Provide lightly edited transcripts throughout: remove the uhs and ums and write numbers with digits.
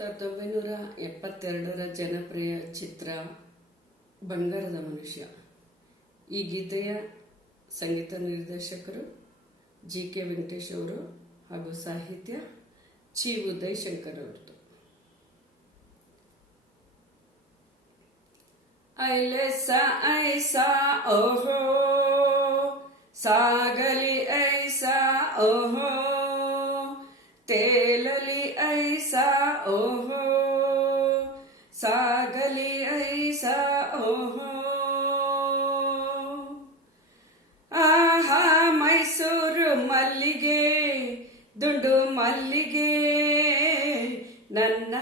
1972ರ ಜನಪ್ರಿಯ ಚಿತ್ರ ಬಂಗಾರದ ಮನುಷ್ಯ. ಈ ಗೀತೆಯ ಸಂಗೀತ ನಿರ್ದೇಶಕರು ಜಿ.ಕೆ. ವೆಂಕಟೇಶ್ ಅವರು ಹಾಗೂ ಸಾಹಿತ್ಯ ಚಿ. ಉದಯ್ ಶಂಕರ್ ಅವರದು. ಐಲೆಸಾ ಐಸಾ ಓಹೋ ಸಾಗಲಿ ಐಸಾ ಓಹೋ ತೇಲಲಿ ಐಸಾ ಓಹೋ ಸಾಗಲಿ ಐಸಾ ಓಹೋ. ಆಹಾ ಮೈಸೂರು ಮಲ್ಲಿಗೆ ದುಂಡು ಮಲ್ಲಿಗೆ ನನ್ನ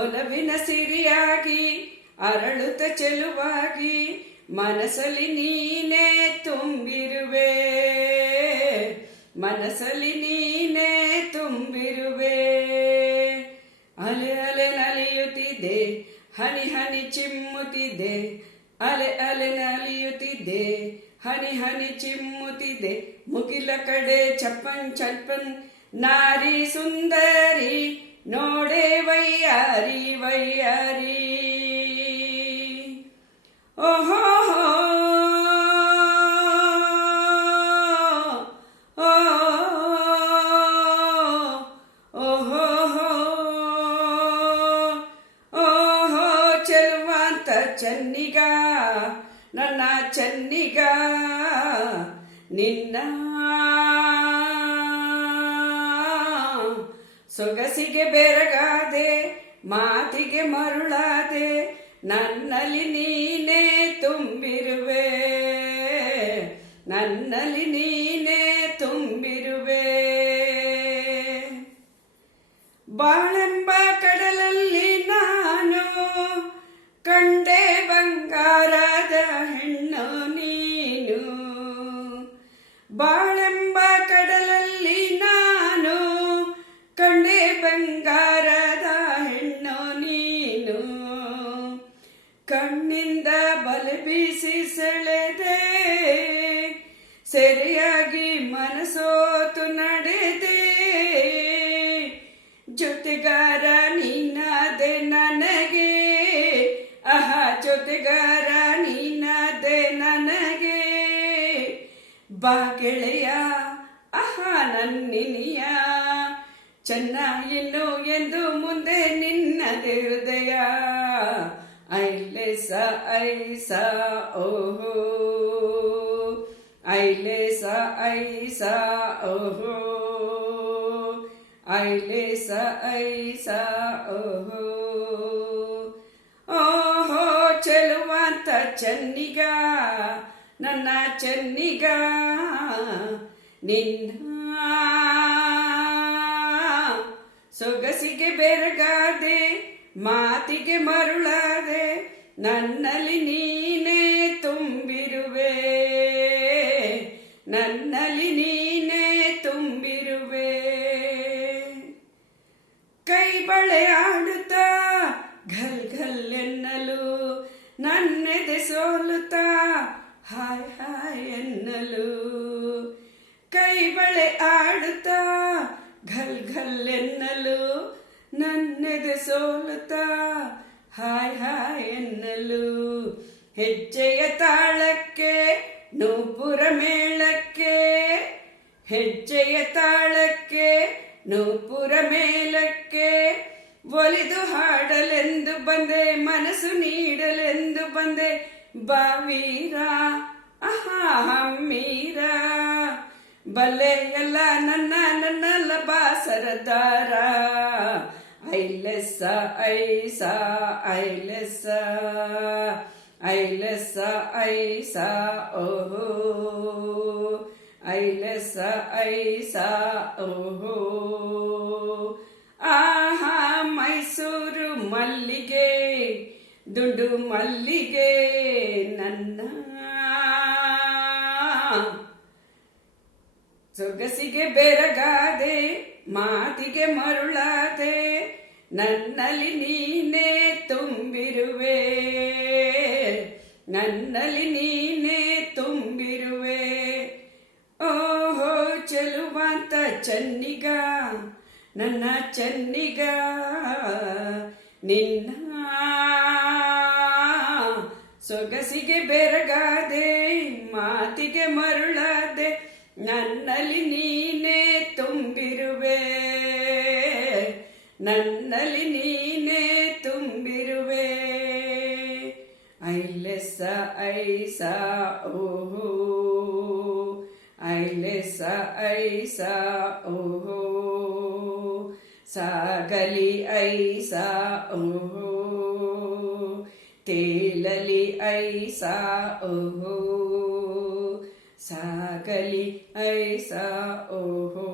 ಒಲವಿನ ಸಿರಿಯಾಗಿ ಅರಳುತ್ತ ಚೆಲುವಾಗಿ ಮನಸ್ಸಲ್ಲಿ ನೀನೇ ತುಂಬಿರುವೆ, ಮನಸ್ಸಲ್ಲಿ ನೀನೇ ತುಂಬಿರುವೆ. ಅಲೆ ಅಲೆ ನಲಿಯುತ್ತಿದೆ, ಹನಿ ಹನಿ ಚಿಮ್ಮುತ್ತಿದೆ, ಅಲೆ ಅಲೆ ನಲಿಯುತ್ತಿದೆ, ಹನಿ ಹನಿ ಚಿಮ್ಮುತ್ತಿದೆ. ಮುಗಿಲ ಕಡೆ ಚಪ್ಪನ್ ಚಪ್ಪನ್ ನಾರಿ ಸುಂದರಿ ನೋಡೆ ವೈಯಾರಿ ವೈಯಾರಿ. ಓಹೋ ಓಹೋ ಓಹೋ ಚೆಲುವಂತ ಚೆನ್ನಿಗ ನನ್ನ ಚೆನ್ನಿಗ ನಿನ್ನ ಸೊಗಸಿಗೆ ಬೆರಗಾದೆ ಮಾತಿಗೆ ಮರುಳಾದೆ ನನ್ನಲ್ಲಿ ನೀನೇ ತುಂಬಿರುವೆ, ನನ್ನಲ್ಲಿ ನೀನೇ ತುಂಬಿರುವೆ. ಬಾಳೆಂಬ ಕಡಲಲ್ಲಿ ನಾನು ಕಂಡೆ ಬಂಗಾರದ ಹೆಣ್ಣು ನೀನು, ಬಾಳೆಂಬ ಕಡಲಲ್ಲಿ ನಾನು ಕಂಡೆ ಬಂಗಾರದ ಹೆಣ್ಣು ನೀನು. ಕಣ್ಣಿಂದ ಬಲೆ ಬೀಸಿ ಸೆಳೆದೆ, ಸೆರೆಯಾಗಿ ಮನಸೋತು ನಡೆದೆ. ಜೊತೆಗಾರ ನೀನಾದೆ ನನಗೆ, ಆಹಾ ಜೊತೆಗಾರ ನೀನಾದೆ ನನಗೆ. ಬಾ ಗೆಳೆಯ ಆಹಾ ನನ್ನಿನಿಯ ಚೆನ್ನ ಇನ್ನು ಎಂದು ಮುಂದೆ ನಿನ್ನದೆ ಹೃದಯ. ಐಲೆಸಾ ಐಸಾ ಓಹೋ ಐಲೆಸಾ ಐಸಾ ಓಹೋ ಐಲೆಸಾ ಐಸಾ ಓಹೋ. ಓಹೋ ಚೆಲುವಂತ ಚೆನ್ನಿಗ ನನ್ನ ಚೆನ್ನಿಗ ನಿನ್ನ ಸೊಗಸಿಗೆ ಬೆರಗಾದೆ ಮಾತಿಗೆ ಮರುಳಾದೆ ನನ್ನಲ್ಲಿ ನೀನೇ ತುಂಬಿರುವೆ, ನನ್ನಲ್ಲಿ ನೀನೇ ತುಂಬಿರುವೆ. ಕೈ ಬಳೆ ಆಡುತ್ತಾ ಘಲ್ ಘಲ್ ಎನ್ನಲು ನನ್ನೆದೆ ಸೋಲುತ್ತಾ ಹಾಯ್ ಹಾಯ್ ಎನ್ನಲು. ಕೈ ಬಳೆ ಆಡುತ್ತಾ ಘಲ್ ಘಲ್ ಎನ್ನಲು ನನ್ನೆದೆ ಸೋಲುತ್ತಾ ಹಾಯ್ ಹಾಯ್ ಎನ್ನಲು. ಹೆಜ್ಜೆಯ ತಾಳಕ್ಕೆ ನೂಪುರ ಮೇಳಕ್ಕೆ, ಹೆಜ್ಜೆಯ ತಾಳಕ್ಕೆ ನೂಪುರ ಮೇಳಕ್ಕೆ ಒಲಿದು ಹಾಡಲೆಂದು ಬಂದೆ, ಮನಸ್ಸು ನೀಡಲೆಂದು ಬಂದೆ. ಬಾವೀರ ಆಹಾ ಹಮ್ಮೀರ ಬಲ್ಲೆ ಎಲ್ಲ ನನ್ನ ನನ್ನಲ್ಲ ಬಾಸರದಾರ. ಐಲೆಸಾ ಐಸಾ ಐಲೆಸಾ ಐಲೆಸಾ ಐಸಾ ಓಹೋ ಐಲೆಸಾ ಐಸಾ ಓಹೋ. ಆಹಾ ಮೈಸೂರು ಮಲ್ಲಿಗೆ ದುಂಡು ಮಲ್ಲಿಗೆ ನನ್ನ ಸೊಗಸಿಗೆ ಬೆರಗಾದೆ ಮಾತಿಗೆ ಮರುಳಾದೆ ನನ್ನಲ್ಲಿ ನೀನೇ ತುಂಬಿರುವೆ, ನನ್ನಲ್ಲಿ ನೀನೇ ತುಂಬಿರುವೆ. ಓಹೋ ಚೆಲುವ ಭಗವಂತ ಚೆನ್ನಿಗ ನನ್ನ ಚೆನ್ನಿಗ ನಿನ್ನ ಸೊಗಸಿಗೆ ಬೆರಗಾದೆ ಮಾತಿಗೆ ಮರುಳಾದೆ ನನ್ನಲ್ಲಿ ನೀನೇ ತುಂಬಿರುವೆ ನನ್ನಲ್ಲಿ ನೀನೇ ತುಂಬಿರುವೆ ಐಲೆಸ ಐಸ ಓಹೋ ಐಲೆಸ ಐಸ ಓಹೋ ಸಾಗಲಿ ಐಸ ಓಹೋ ತೇಲಲಿ ಐಸ ಓಹೋ ಸಾಗಲಿ ಐಸ ಓಹೋ